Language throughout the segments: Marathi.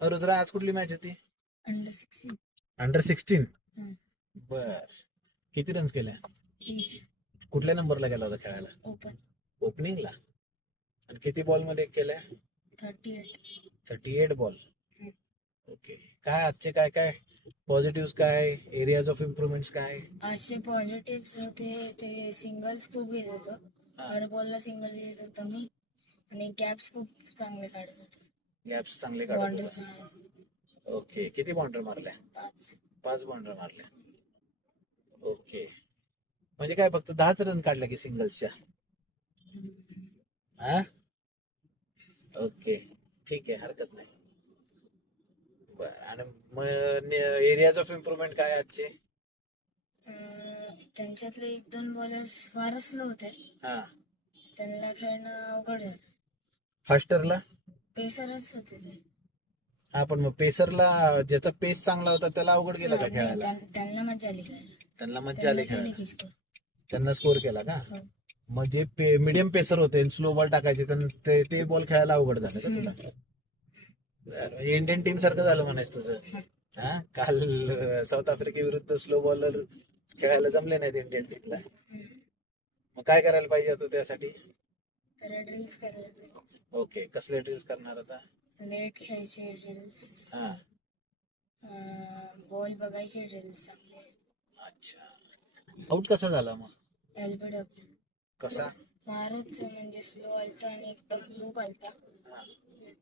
रुद्रा आज कुठली मॅच होती? अंडर 16. अंडर 16. हं. बर. किती रन्स केल्या? 30. कुठल्या नंबरला गेला होता खेळायला? ओपन. ओपनिंगला. आणि किती बॉल मध्ये केल्या? 38. 38 बॉल. हं. ओके. काय आजचे काय काय पॉझिटिव्ह काय, एरियाज ऑफ इम्प्रुव्हमेंट काय? असे पॉझिटिव्ह होते ते सिंगल्स खूप घेत होतं. हा. हर बॉलला सिंगल घेत होतं मी. आणि गॅप्स खूप चांगले काढत होतो. गॅप्स चांगले काढत बाउंड्रीज होता. मारायचे. ओके. किती बाउंड्री मारल्या? 5. 5 बाउंड्री मारल्या. ओके. म्हणजे काय फक्त 10च रन काढल्या की सिंगल्सच्या? हा. ओके. ठीक आहे, हरकत नाही. बर. आणि मग एरियाज ऑफ इम्प्रुव्हमेंट काय आजचे? त्यांच्यातले 1-2 बॉलर्स फारच स्लो होते. हा. त्यांना खेळणं अवघड झालं. फास्टरला? पेसरच होते ते. हा, पण मग पेसरला ज्याचा पेस चांगला होता त्याला अवघड गेलं का नाही, खेळायला? त्यांना मजा आली खेळायला. त्यांना मज्जा त्यांना आली केले खेळायला. की स्कोर. त्यांना स्कोर केला का? हो. मग जे मीडियम पेसर होते, स्लो बॉल टाकायचे, ते बॉल खेळायला अवघड झालं का तुला? इंडियन टीम सारखं झालं म्हणायचं तुझं. हा, काल साऊथ आफ्रिकेविरुद्ध स्लो बॉलर खेळायला जमले नाहीत इंडियन टीमला. मग काय करायला पाहिजे आता त्यासाठी? ड्रिल्स करायला पाहिजे. ओके. कसले ड्रिल्स करणार आता? लेट खेळायचे ड्रिल्स. हा. बॉल बघायचे ड्रिल्स चांगले. अच्छा. आउट कसा झाला मग? LBW. कसा? फारच म्हणजे स्लो आलता आणि एकदम लूप आलता.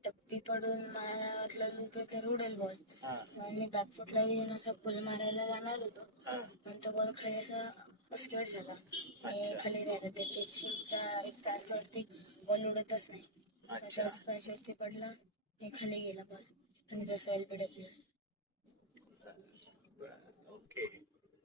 टप्पी पडून मला वाटलं लूप आहे तर उडेल बॉल. म्हणून मी बॅकफुटला घेऊन असा पुल मारायला जाणार होतो. पण तो बॉल खाली असा स्केट झाला आणि खाली राहिला. ते पिचच्या एक पॅचवरती बॉल उडतच नाही. त्याच्याच पॅचवरती पडला आणि खाली गेला बॉल आणि तसं LBW.